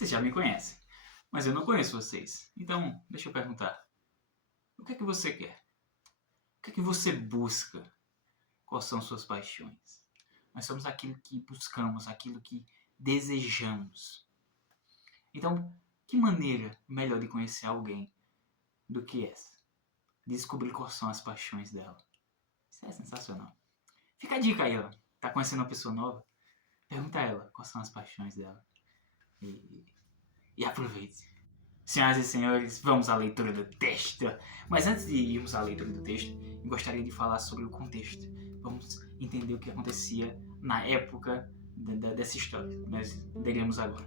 Vocês já me conhecem, mas eu não conheço vocês. Então, deixa eu perguntar. O que é que você quer? O que é que você busca? Quais são suas paixões? Nós somos aquilo que buscamos, aquilo que desejamos. Então, que maneira melhor de conhecer alguém do que essa? Descobrir quais são as paixões dela. Isso é sensacional. Fica a dica aí, ó. Tá conhecendo uma pessoa nova? Pergunta a ela quais são as paixões dela. E aproveite. Senhoras e senhores, vamos à leitura do texto. Mas antes de irmos à leitura do texto, eu gostaria de falar sobre o contexto. Vamos entender o que acontecia na época dessa história que nós leremos agora.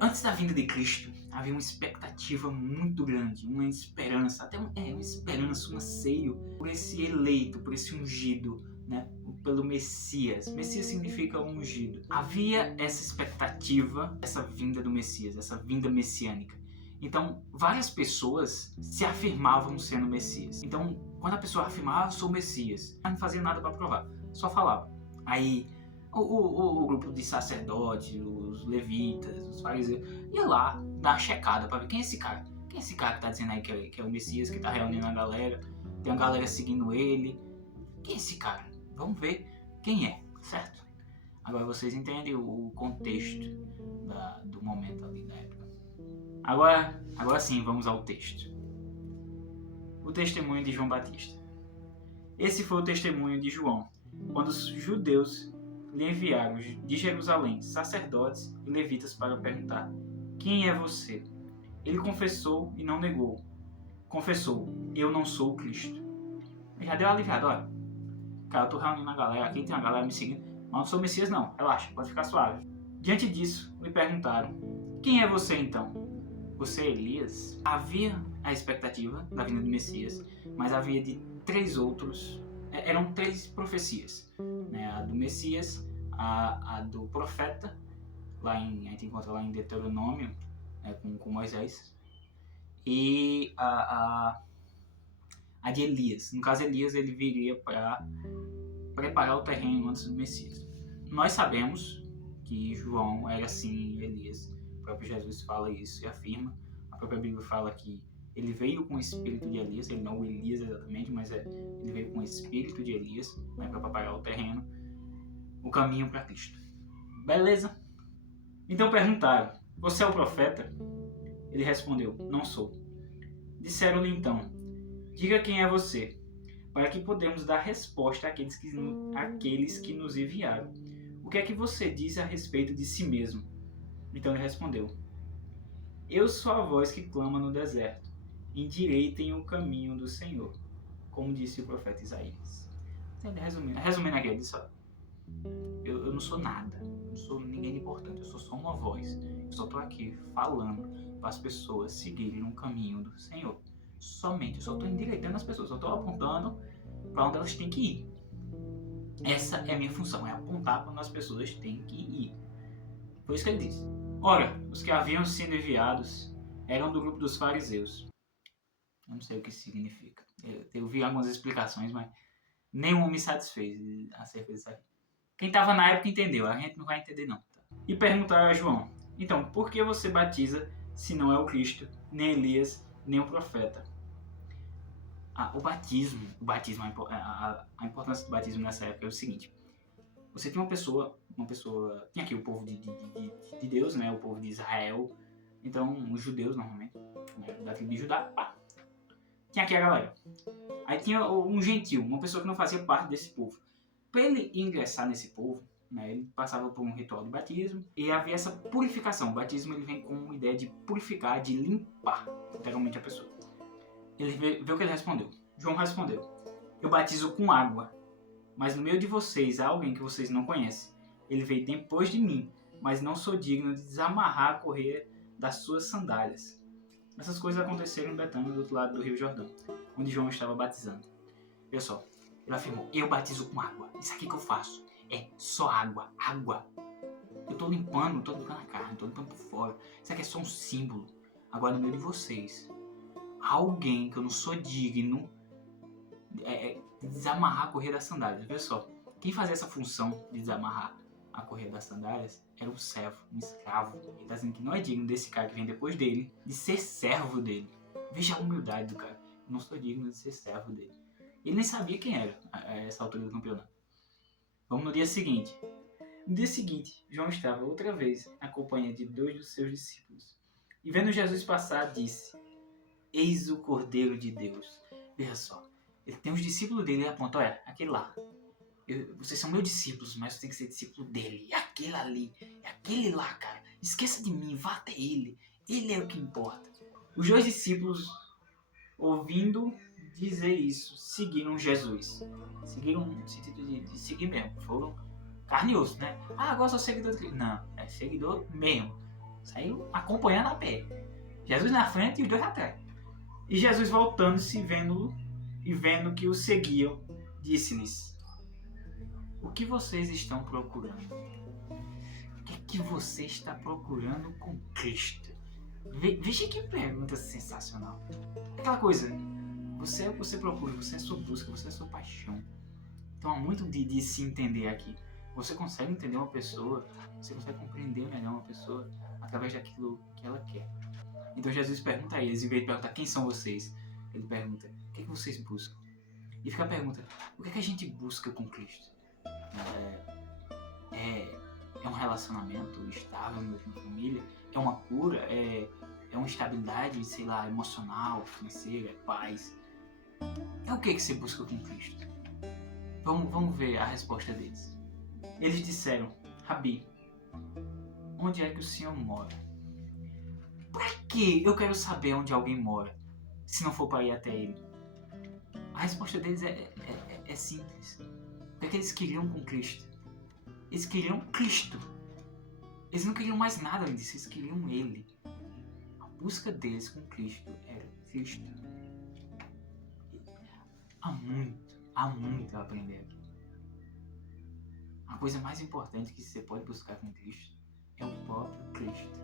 Antes da vinda de Cristo, havia uma expectativa muito grande, uma esperança, até uma esperança, um anseio por esse eleito, por esse ungido, né? Pelo Messias. Messias significa ungido. Havia essa expectativa, essa vinda do Messias, essa vinda messiânica. Então, várias pessoas se afirmavam sendo Messias. Então, quando a pessoa afirmava, eu sou Messias, não fazia nada para provar, só falava. Aí, o grupo de sacerdotes, os levitas, os fariseus, ia lá dar uma checada para ver quem é esse cara. Quem é esse cara que tá dizendo aí que é o Messias, que tá reunindo a galera, tem uma galera seguindo ele. Quem é esse cara? Vamos ver quem é, certo? Agora vocês entendem o contexto do momento ali da época. Agora sim, vamos ao texto. O testemunho de João Batista. Esse foi o testemunho de João, quando os judeus lhe enviaram de Jerusalém sacerdotes e levitas para perguntar: quem é você? Ele confessou e não negou. Confessou: eu não sou o Cristo. Já deu aliviado, olha. Cara, eu tô reunindo a galera, aqui tem uma galera me seguindo, mas não sou o Messias não, relaxa, pode ficar suave. Diante disso, lhe perguntaram: quem é você então? Você é Elias? Havia a expectativa da vinda do Messias, mas havia de três outros, eram três profecias, né? A do Messias, a do profeta, a gente encontra lá em Deuteronômio, né, com Moisés, e a de Elias. No caso, Elias ele viria para preparar o terreno antes do Messias. Nós sabemos que João era sim Elias. O próprio Jesus fala isso e afirma. A própria Bíblia fala que ele veio com o espírito de Elias, ele não o Elias exatamente, mas ele veio com o espírito de Elias, né, para preparar o terreno, o caminho para Cristo. Beleza? Então perguntaram: você é o profeta? Ele respondeu: não sou. Disseram-lhe então: diga quem é você, para que podemos dar resposta àqueles que nos enviaram. O que é que você diz a respeito de si mesmo? Então ele respondeu: eu sou a voz que clama no deserto, endireitem o caminho do Senhor, como disse o profeta Isaías. Resumindo aqui, ele disse: eu não sou nada, não sou ninguém importante, eu sou só uma voz. Eu só estou aqui falando para as pessoas seguirem o caminho do Senhor. Somente, eu só estou endireitando as pessoas, eu estou apontando para onde elas têm que ir. Essa é a minha função, é apontar para onde as pessoas têm que ir. Foi isso que ele disse. Ora, os que haviam sido enviados eram do grupo dos fariseus. Eu não sei o que isso significa. Eu vi algumas explicações, mas nenhuma me satisfez acerca disso aqui. Quem estava na época entendeu, a gente não vai entender não. E perguntaram a João: então, por que você batiza se não é o Cristo, nem Elias, nem o profeta? O batismo, a importância do batismo nessa época é o seguinte: você tinha uma pessoa, tinha aqui o povo de Deus, né, o povo de Israel, então os judeus normalmente, né, da tribo de Judá, pá, tinha aqui a galera. Aí tinha um gentil, uma pessoa que não fazia parte desse povo. Para ele ingressar nesse povo, né, ele passava por um ritual de batismo e havia essa purificação. O batismo ele vem com uma ideia de purificar, de limpar literalmente a pessoa. Ele vê o que ele respondeu. João respondeu: eu batizo com água, mas no meio de vocês há alguém que vocês não conhecem. Ele veio depois de mim, mas não sou digno de desamarrar a correia das suas sandálias. Essas coisas aconteceram em Betânia, do outro lado do Rio Jordão, onde João estava batizando. Olha só, ele afirmou: eu batizo com água. Isso aqui que eu faço é só água, água. Eu estou limpando a carne, estou limpando por fora. Isso aqui é só um símbolo. Agora no meio de vocês há alguém que eu não sou digno de desamarrar a correia das sandálias. Olha só, quem fazia essa função de desamarrar a correia das sandálias era um servo, um escravo. Ele está dizendo que não é digno desse cara que vem depois dele de ser servo dele. Veja a humildade do cara. Eu não sou digno de ser servo dele. Ele nem sabia quem era a essa altura do campeonato. Vamos no dia seguinte. No dia seguinte, João estava outra vez na companhia de 2 dos seus discípulos. E vendo Jesus passar, disse: Eis o Cordeiro de Deus. Veja só, ele tem os discípulos dele e aponta: olha, aquele lá. Vocês são meus discípulos, mas você tem que ser discípulo dele. É aquele ali, é aquele lá, cara. Esqueça de mim, vá até ele. Ele é o que importa. Os 2 discípulos, ouvindo dizer isso, seguiram Jesus. Seguiram no sentido de seguir mesmo. Foram carne e osso, né? Ah, agora sou seguidor de Cristo. Não, é seguidor mesmo. Saiu acompanhando a pé. Jesus na frente e os 2 atrás. E Jesus voltando-se, vendo-o e vendo que o seguiam, disse-lhes: O que vocês estão procurando? O que você está procurando com Cristo? Veja que pergunta sensacional. Aquela coisa, você procura, você é sua busca, você é sua paixão. Então há muito de se entender aqui. Você consegue entender uma pessoa, você consegue compreender melhor uma pessoa através daquilo que ela quer. Então Jesus pergunta a eles, em vez de perguntar quem são vocês, ele pergunta: o que vocês buscam? E fica a pergunta: o que a gente busca com Cristo? É um relacionamento estável na família? É uma cura? É uma estabilidade, sei lá, emocional, financeira, paz? É o que você busca com Cristo? Vamos ver a resposta deles. Eles disseram: Rabi, onde é que o Senhor mora? Pra que eu quero saber onde alguém mora, se não for para ir até ele? A resposta deles é simples. O que eles queriam com Cristo? Eles queriam Cristo. Eles não queriam mais nada além disso, eles queriam Ele. A busca deles com Cristo era Cristo. Há muito a aprender aqui. A coisa mais importante que você pode buscar com Cristo é o próprio Cristo.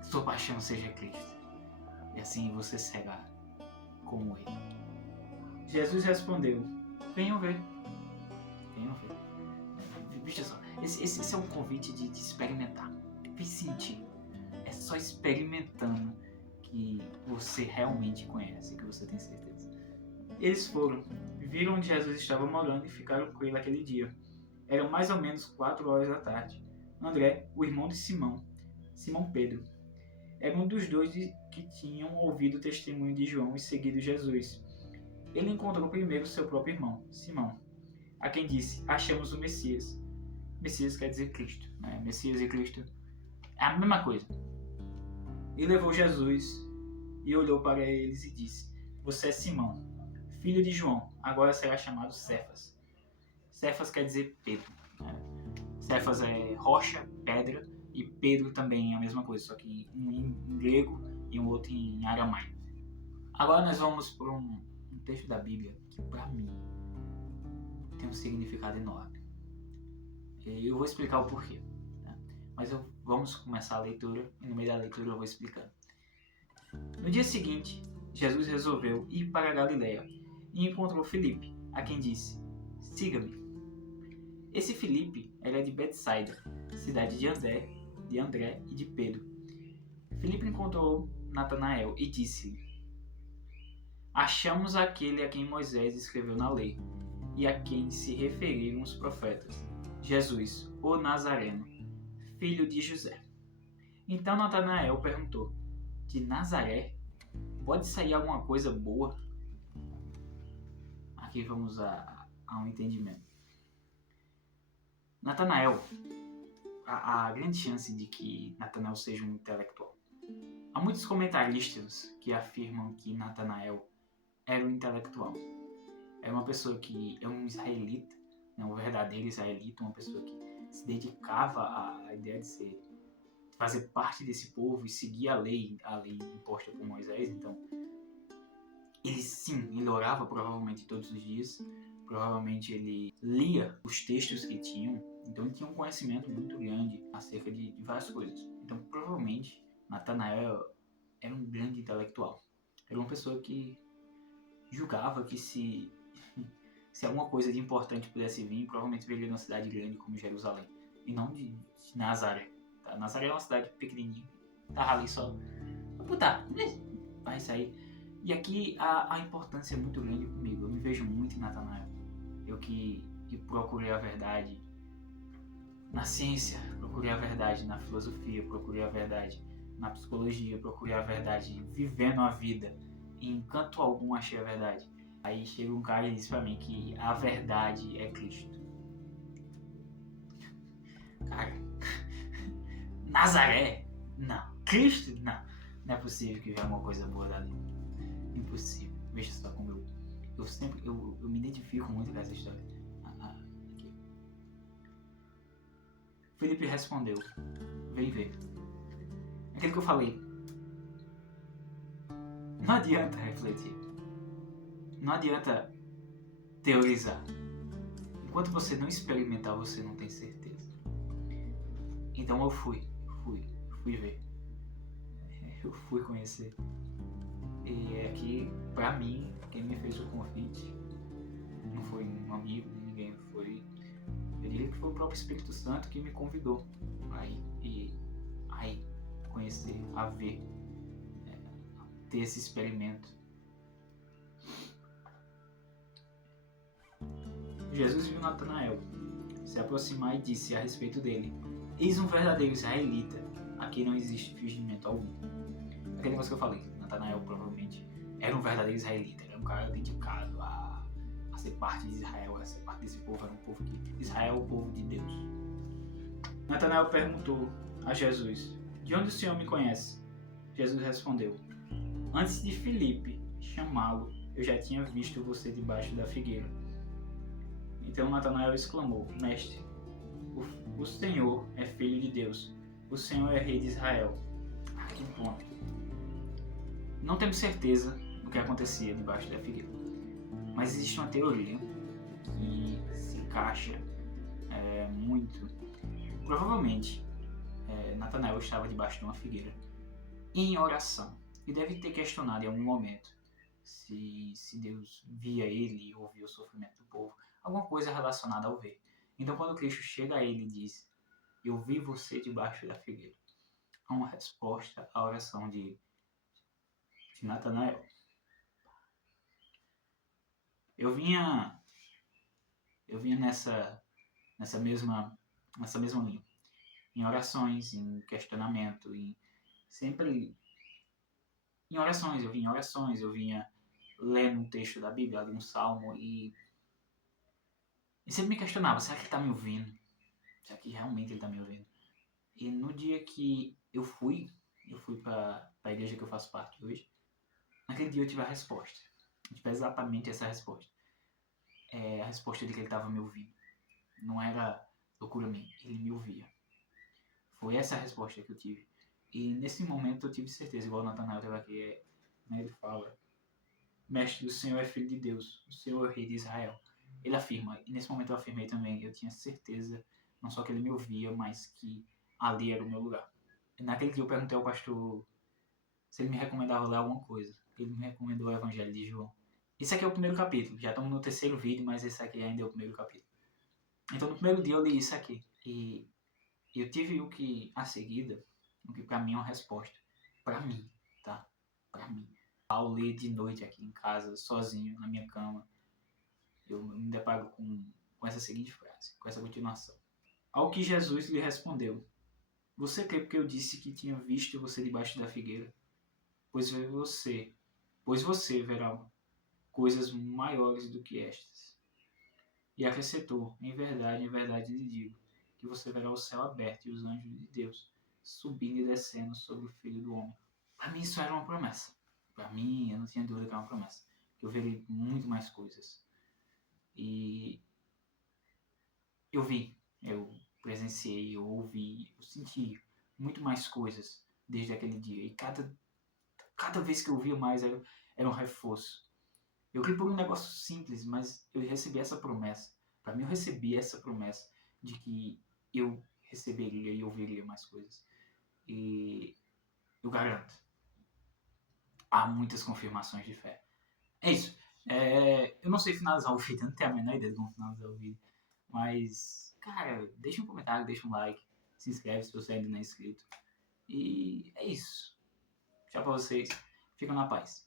Que sua paixão seja Cristo. E assim você será como Ele. Jesus respondeu: venham ver. Venham ver. Veja só, esse é um convite de experimentar. Fez sentido. É só experimentando que você realmente conhece, que você tem certeza. Eles foram, viram onde Jesus estava morando e ficaram com ele aquele dia. Eram mais ou menos 4 horas da tarde. André, o irmão de Simão Pedro, era um dos 2 que tinham ouvido o testemunho de João e seguido Jesus. Ele encontrou primeiro seu próprio irmão, Simão, a quem disse: achamos o Messias. Messias quer dizer Cristo, né? Messias e Cristo é a mesma coisa. E levou Jesus e olhou para eles e disse: você é Simão, filho de João, agora será chamado Cefas. Cefas quer dizer Pedro, né? Cefas é rocha, pedra, e Pedro também é a mesma coisa, só que um em grego e um outro em aramaico. Agora nós vamos para um texto da Bíblia que para mim tem um significado enorme. Eu vou explicar o porquê, né? Mas vamos começar a leitura e no meio da leitura eu vou explicando. No dia seguinte, Jesus resolveu ir para a Galileia e encontrou Filipe, a quem disse: siga-me. Esse Filipe era de Betsaida, cidade de André e de Pedro. Filipe encontrou Natanael e disse-lhe: achamos aquele a quem Moisés escreveu na lei e a quem se referiram os profetas, Jesus, o Nazareno, filho de José. Então Natanael perguntou: de Nazaré pode sair alguma coisa boa? Aqui vamos a um entendimento. Natanael, há grande chance de que Natanael seja um intelectual. Há muitos comentaristas que afirmam que Natanael era um intelectual. Era uma pessoa que é um israelita, um verdadeiro israelita, uma pessoa que se dedicava à ideia de fazer parte desse povo e seguir a lei imposta por Moisés. Então, ele orava provavelmente todos os dias, provavelmente ele lia os textos que tinham, então ele tinha um conhecimento muito grande acerca de várias coisas. Então, provavelmente, Natanael era um grande intelectual. Era uma pessoa que julgava que se alguma coisa de importante pudesse vir, provavelmente viria de uma cidade grande como Jerusalém. e não de Nazaré. Tá? Nazaré é uma cidade pequenininha, tava ali só, puta, vai sair. E aqui a importância é muito grande comigo, eu me vejo muito em Natanael. Eu que procurei a verdade na ciência, procurei a verdade na filosofia, procurei a verdade na psicologia, procurei a verdade vivendo a vida. E em canto algum achei a verdade. Aí chega um cara e diz pra mim que a verdade é Cristo. Cara, Nazaré? Não. Cristo? Não. Não é possível que venha alguma coisa boa dali. Impossível. Veja só como eu me identifico muito com essa história. Aqui. Felipe respondeu: vem ver. Aquilo que eu falei. Não adianta refletir. Não adianta teorizar. Enquanto você não experimentar, você não tem certeza. Então eu fui ver. Eu fui conhecer. E aqui, pra mim, quem me fez o convite não foi um amigo, ninguém, eu diria que foi o próprio Espírito Santo que me convidou aí conhecer, a ver, ter esse experimento. Jesus viu Natanael se aproximar e disse a respeito dele: eis um verdadeiro israelita, aqui não existe fingimento algum. Aquele negócio que eu falei, Natanael provavelmente era um verdadeiro israelita, era um cara dedicado a ser parte de Israel, a ser parte desse povo, era um povo que Israel é o povo de Deus. Natanael perguntou a Jesus: de onde o Senhor me conhece? Jesus respondeu: antes de Filipe chamá-lo, eu já tinha visto você debaixo da figueira. Então Natanael exclamou: mestre, o Senhor é filho de Deus, o Senhor é rei de Israel. Que ponto. Não temos certeza do que acontecia debaixo da figueira, mas existe uma teoria que se encaixa muito. Provavelmente Natanael estava debaixo de uma figueira em oração e deve ter questionado em algum momento se Deus via ele e ouvia o sofrimento do povo, alguma coisa relacionada ao ver. Então quando Cristo chega a ele e diz: eu vi você debaixo da figueira, há uma resposta à oração de Natanael. Eu vinha nessa mesma linha, em orações, em questionamento, sempre em orações, eu vinha lendo um texto da Bíblia, ali um salmo, e sempre me questionava: será que ele está me ouvindo? Será que realmente ele está me ouvindo? E no dia que eu fui para a igreja que eu faço parte hoje, naquele dia eu tive a resposta. Eu tive exatamente essa resposta. A resposta de que ele estava me ouvindo. Não era loucura minha, ele me ouvia. Foi essa a resposta que eu tive. E nesse momento eu tive certeza, igual o Natanael teve aqui, ele fala: mestre, o Senhor é filho de Deus, o Senhor é rei de Israel. Ele afirma, e nesse momento eu afirmei também, eu tinha certeza, não só que ele me ouvia, mas que ali era o meu lugar. E naquele dia eu perguntei ao pastor se ele me recomendava ler alguma coisa. Ele me recomendou o Evangelho de João. Esse aqui é o primeiro capítulo, já estamos no terceiro vídeo, mas esse aqui ainda é o primeiro capítulo. Então no primeiro dia eu li isso aqui, e eu tive o que pra mim é uma resposta. Pra mim, tá? Pra mim. Ao ler de noite aqui em casa, sozinho, na minha cama, eu me deparo com essa seguinte frase, com essa continuação. Ao que Jesus lhe respondeu: você crê porque eu disse que tinha visto você debaixo da figueira? Pois você verá coisas maiores do que estas. E acrescentou: em verdade lhe digo, que você verá o céu aberto e os anjos de Deus subindo e descendo sobre o Filho do Homem. Para mim isso era uma promessa. Para mim, eu não tinha dúvida que era uma promessa. Que eu verei muito mais coisas. E eu vi, eu presenciei, eu ouvi, eu senti muito mais coisas desde aquele dia. E cada vez que eu via mais era um reforço. Eu criei por um negócio simples, mas eu recebi essa promessa. Para mim, eu recebi essa promessa de que eu receberia e ouviria mais coisas. E eu garanto, há muitas confirmações de fé. É isso. Eu não sei finalizar o vídeo, eu não tenho a menor ideia de como finalizar o vídeo. Mas, cara, deixa um comentário, deixa um like, se inscreve se você ainda não é inscrito. E é isso. Tchau pra vocês. Fiquem na paz.